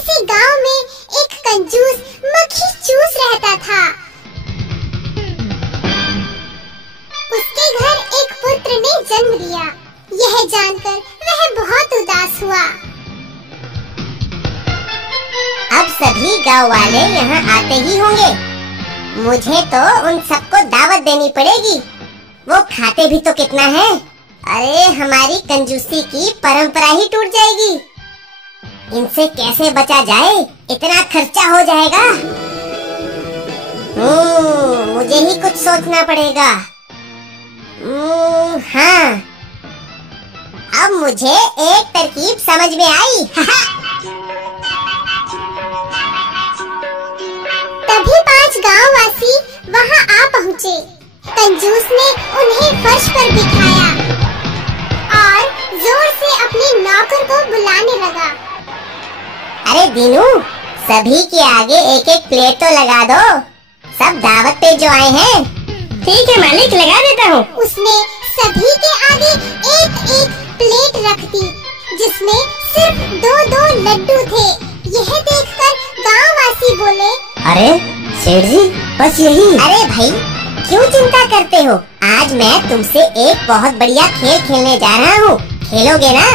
से गांव में एक कंजूस मक्खी चूस रहता था। उसके घर एक पुत्र ने जन्म लिया। यह जानकर वह बहुत उदास हुआ। अब सभी गांव वाले यहाँ आते ही होंगे। मुझे तो उन सबको दावत देनी पड़ेगी। वो खाते भी तो कितना है। अरे हमारी कंजूसी की परंपरा ही टूट जाएगी। इनसे कैसे बचा जाए, इतना खर्चा हो जाएगा। मुझे ही कुछ सोचना पड़ेगा। हाँ, अब मुझे एक तरकीब समझ में आई। तभी 5 गांववासी वहां आ पहुँचे। कंजूस ने उन्हें फर्श पर बिठाया और जोर से अपने नौकर को बुलाने लगा। अरे दीनू, सभी के आगे एक एक प्लेट तो लगा दो। सब दावत पे जो आए हैं। ठीक है मालिक, लगा देता हूँ। उसने सभी के आगे एक एक प्लेट रख दी, जिसमें सिर्फ 2-2 लड्डू थे। यह देखकर गांववासी बोले, अरे सेठ जी, बस यही। अरे भाई, क्यों चिंता करते हो? आज मैं तुमसे एक बहुत बढ़िया खेल खेलने जा रहा हूँ। खेलोगे ना?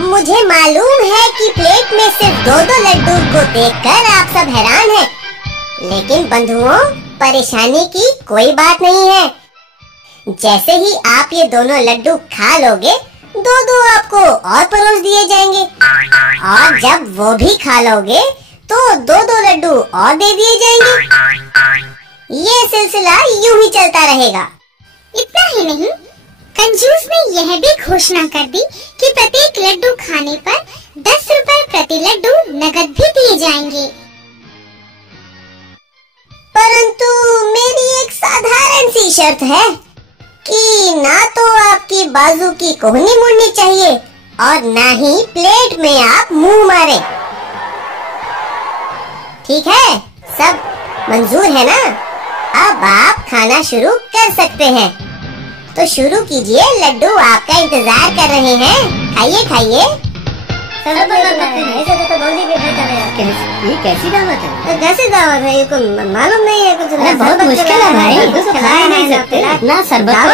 मुझे मालूम है कि प्लेट में सिर्फ 2-2 लड्डू को देखकर आप सब हैरान हैं। लेकिन बंधुओं, परेशानी की कोई बात नहीं है। जैसे ही आप ये दोनों लड्डू खा लोगे, 2-2 आपको और परोस दिए जाएंगे। और जब वो भी खा लोगे तो 2-2 लड्डू और दे दिए जाएंगे। ये सिलसिला यूं ही चलता रहेगा। इतना ही नहीं, कंजूस ने यह भी घोषणा कर दी कि प्रत्येक लड्डू खाने पर 10 रुपए प्रति लड्डू नकद भी दिए जाएंगे। परंतु मेरी एक साधारण सी शर्त है कि ना तो आपकी बाजू की कोहनी मुड़नी चाहिए और ना ही प्लेट में आप मुंह मारे। ठीक है? सब मंजूर है ना? अब आप खाना शुरू कर सकते हैं। तो शुरू कीजिए, लड्डू आपका इंतजार कर रहे हैं। खाइए खाइए। ये कैसी दावत है? कैसी दावत है? ये को मालूम नहीं है कुछ। बहुत मुश्किल है भाई, खा नहीं सकते ना। शरबत है,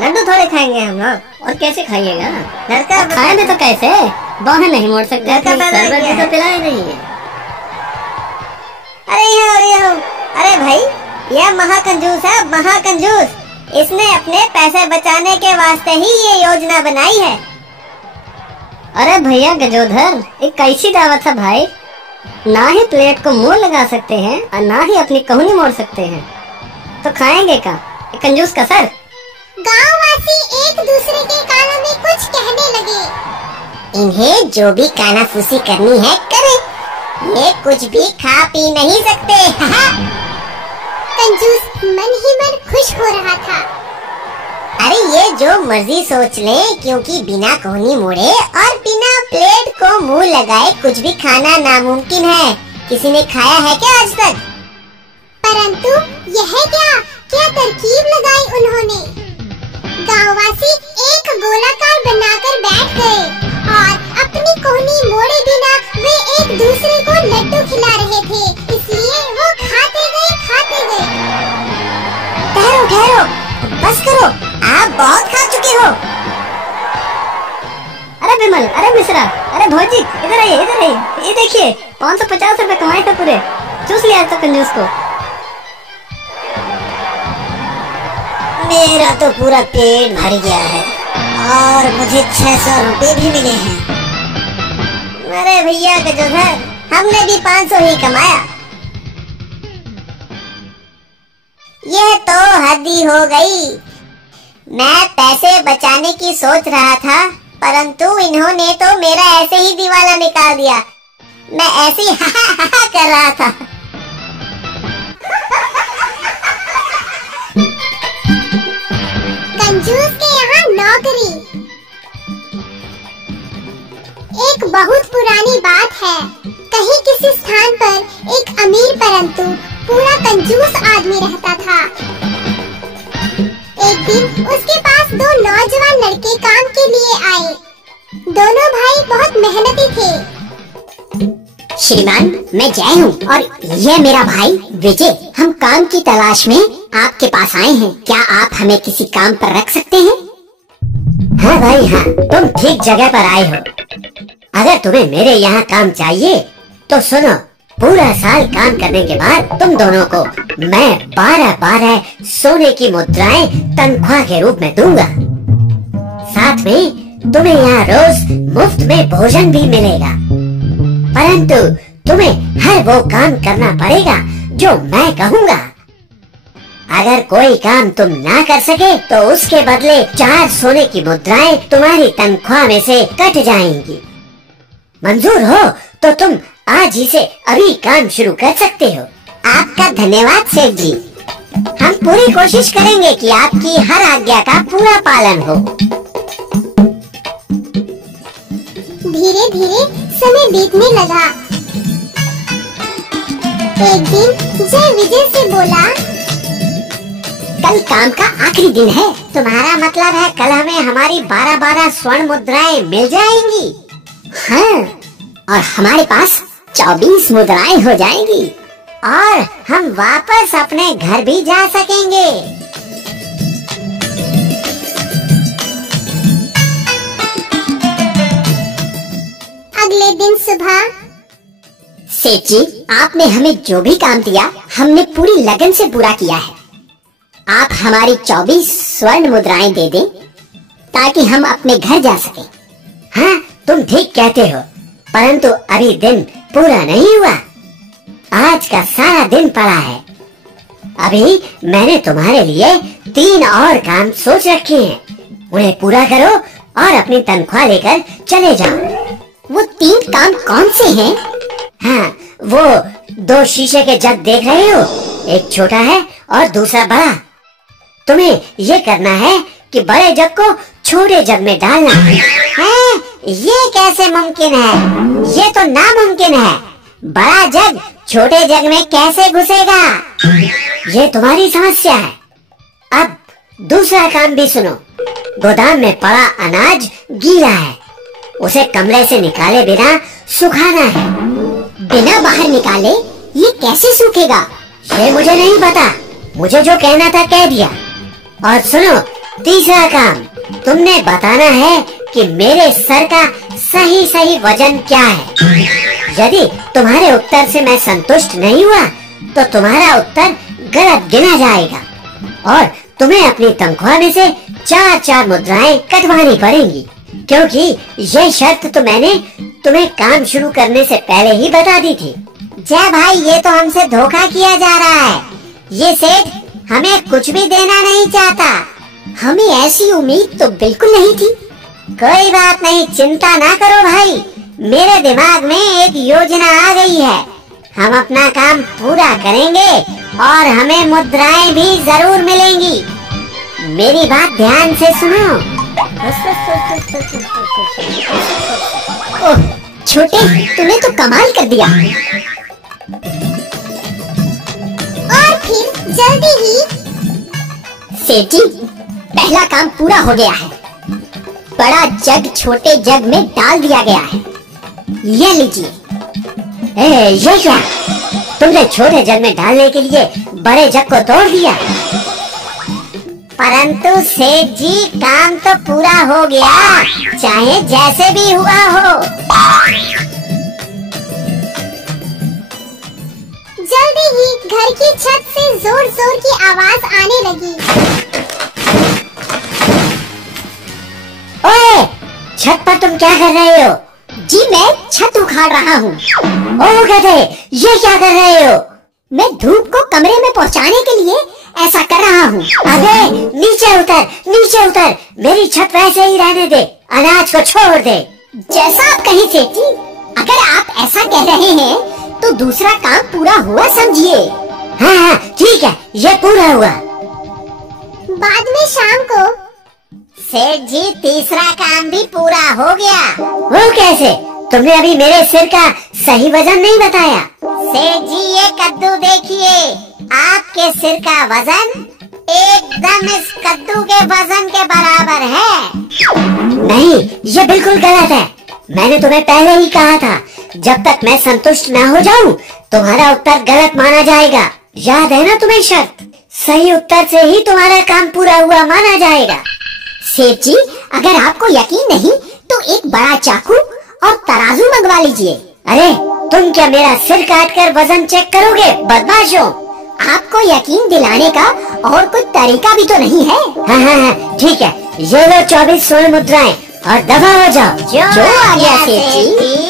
लड्डू थोड़े खाएंगे हम लोग। और कैसे खाइएगा? लड़का खाएंगे तो कैसे? बाहें नहीं मोड़ सकते। शरबत भी तो पिलाए नहीं है। अरे भाई, यह महाकंजूस है, महाकंजूस। इसने अपने पैसे बचाने के वास्ते ही ये योजना बनाई है। अरे भैया गजोधर, एक कैसी दावत है भाई? ना ही प्लेट को मुंह लगा सकते हैं और ना ही अपनी कहनी मोड़ सकते हैं, तो खाएंगे का? कंजूस का सर। गांववासी एक दूसरे के कानों में कुछ कहने लगे। इन्हें जो भी कानाफूसी करनी है करे, ये कुछ भी खा पी नहीं सकते। कंजूस मन ही मन खुश हो रहा था। अरे ये जो मर्जी सोच ले, क्योंकि बिना कोहनी मोड़े और बिना प्लेट को मुंह लगाए कुछ भी खाना नामुमकिन है। किसी ने खाया है क्या आज तक? परंतु यह क्या तरकीब लगाई उन्होंने। गांववासी एक गोलाकार बनाकर बैठ गए और अपनी कोहनी मोड़े बिना वे एक दूसरे को लड्डू खिला रहे थे। इसलिए वो खाते गए। ठहरो, बस करो, आप बहुत खा चुके हो। अरे विमल, अरे मिश्रा, अरे भौजी, इधर आइए। ये देखिए, 550 रुपए कमाए थे पूरे। चूस लिया तो कंजूस को। मेरा तो पूरा पेट भर गया है और मुझे 600 रुपए भी मिले हैं। अरे भैया गजोधर, हमने भी 500 ही कमाया। यह तो हद ही हो गई। मैं पैसे बचाने की सोच रहा था, परंतु इन्होंने तो मेरा ऐसे ही दिवाला निकाल दिया। मैं ऐसे ही हा कर रहा था। कंजूस के यहाँ नौकरी। एक बहुत पुरानी बात है। कहीं किसी स्थान पर एक अमीर परंतु पूरा कंजूस आदमी रहता था। एक दिन उसके पास 2 नौजवान लड़के काम के लिए आए। दोनों भाई बहुत मेहनती थे। श्रीमान, मैं जय हूँ और यह मेरा भाई विजय। हम काम की तलाश में आपके पास आए हैं। क्या आप हमें किसी काम पर रख सकते हैं? हाँ भाई हाँ, तुम ठीक जगह पर आए हो। अगर तुम्हें मेरे यहाँ काम चाहिए तो सुनो, पूरा साल काम करने के बाद तुम दोनों को मैं 12 सोने की मुद्राएं तनख्वाह के रूप में दूंगा। साथ में तुम्हें यहाँ रोज मुफ्त में भोजन भी मिलेगा, परंतु तुम्हें हर वो काम करना पड़ेगा जो मैं कहूँगा। अगर कोई काम तुम ना कर सके तो उसके बदले 4 सोने की मुद्राएं तुम्हारी तनख्वाह में से कट जाएंगी। मंजूर हो तो तुम आज ही से अभी काम शुरू कर सकते हो। आपका धन्यवाद सेठ जी। हम पूरी कोशिश करेंगे कि आपकी हर आज्ञा का पूरा पालन हो। धीरे धीरे समय बीतने लगा। एक दिन जय विजय से बोला, कल काम का आखिरी दिन है। तुम्हारा मतलब है कल हमें हमारी 12 स्वर्ण मुद्राएं मिल जाएंगी? हाँ, और हमारे पास 24 मुद्राएं हो जाएंगी और हम वापस अपने घर भी जा सकेंगे। अगले दिन सुबह, सेठ जी, आपने हमें जो भी काम दिया हमने पूरी लगन से पूरा किया है। आप हमारी 24 स्वर्ण मुद्राएं दे दें ताकि हम अपने घर जा सकें। हाँ, तुम ठीक कहते हो, परंतु अभी दिन पूरा नहीं हुआ। आज का सारा दिन पड़ा है। अभी मैंने तुम्हारे लिए 3 और काम सोच रखे हैं, उन्हें पूरा करो और अपनी तनख्वाह लेकर चले जाओ। वो 3 काम कौन से हैं? हाँ, वो 2 शीशे के जग देख रहे हो, एक छोटा है और दूसरा बड़ा। तुम्हें ये करना है कि बड़े जग को छोटे जग में डालना है। ये कैसे मुमकिन है? ये तो नामुमकिन है। बड़ा जग छोटे जग में कैसे घुसेगा? ये तुम्हारी समस्या है। अब दूसरा काम भी सुनो। गोदाम में पड़ा अनाज गीला है, उसे कमरे से निकाले बिना सुखाना है। बिना बाहर निकाले ये कैसे सूखेगा? ये मुझे नहीं पता, मुझे जो कहना था कह दिया। और सुनो, तीसरा काम, तुमने बताना है कि मेरे सर का सही वजन क्या है। यदि तुम्हारे उत्तर से मैं संतुष्ट नहीं हुआ तो तुम्हारा उत्तर गलत गिना जाएगा और तुम्हें अपनी तनख्वाह में से 4 मुद्राएं कटवानी पड़ेंगी, क्योंकि ये शर्त तो मैंने तुम्हें काम शुरू करने से पहले ही बता दी थी। जय भाई, ये तो हमसे धोखा किया जा रहा है। ये सेठ हमें कुछ भी देना नहीं चाहता। हमें ऐसी उम्मीद तो बिल्कुल नहीं थी। कोई बात नहीं, चिंता ना करो भाई, मेरे दिमाग में एक योजना आ गई है। हम अपना काम पूरा करेंगे और हमें मुद्राएं भी जरूर मिलेंगी। मेरी बात ध्यान से सुनो। ओह छोटे, तूने तो कमाल कर दिया। और फिर जल्दी ही, सेठ जी, पहला काम पूरा हो गया है। बड़ा जग छोटे जग में डाल दिया गया है। ये लीजिए। ये क्या? तुमने छोटे जग में डालने के लिए बड़े जग को तोड़ दिया। परंतु सेठ जी, काम तो पूरा हो गया, चाहे जैसे भी हुआ हो। जल्दी ही घर की छत से जोर जोर की आवाज आने लगी। ओए, छत पर तुम क्या कर रहे हो? जी, मैं छत उखाड़ रहा हूँ। ओह गधे, ये क्या कर रहे हो? मैं धूप को कमरे में पहुँचाने के लिए ऐसा कर रहा हूँ। अबे नीचे उतर, नीचे उतर, मेरी छत वैसे ही रहने दे, अनाज को छोड़ दे। जैसा आप कहें सेठ जी। अगर आप ऐसा कह रहे हैं तो दूसरा काम पूरा हुआ समझिए। हाँ, ठीक है, ये पूरा हुआ। बाद में शाम को, सेठ जी, तीसरा काम भी पूरा हो गया। वो कैसे? तुमने अभी मेरे सिर का सही वजन नहीं बताया। सेठ जी, ये कद्दू देखिए, आपके सिर का वजन एकदम इस कद्दू के वजन के बराबर है। नहीं, ये बिल्कुल गलत है। मैंने तुम्हें पहले ही कहा था जब तक मैं संतुष्ट ना हो जाऊं तुम्हारा उत्तर गलत माना जाएगा। याद है ना तुम्हें शर्त? सही उत्तर से ही तुम्हारा काम पूरा हुआ माना जाएगा। सेठ जी, अगर आपको यकीन नहीं तो एक बड़ा चाकू और तराजू मंगवा लीजिए। अरे तुम क्या मेरा सिर काट कर वजन चेक करोगे बदमाशों? आपको यकीन दिलाने का और कोई तरीका भी तो नहीं है। हाँ, ठीक है, ये लो 24 स्वर्ण मुद्राएं और दफा हो जाओ। जो आ गया सेठ जी।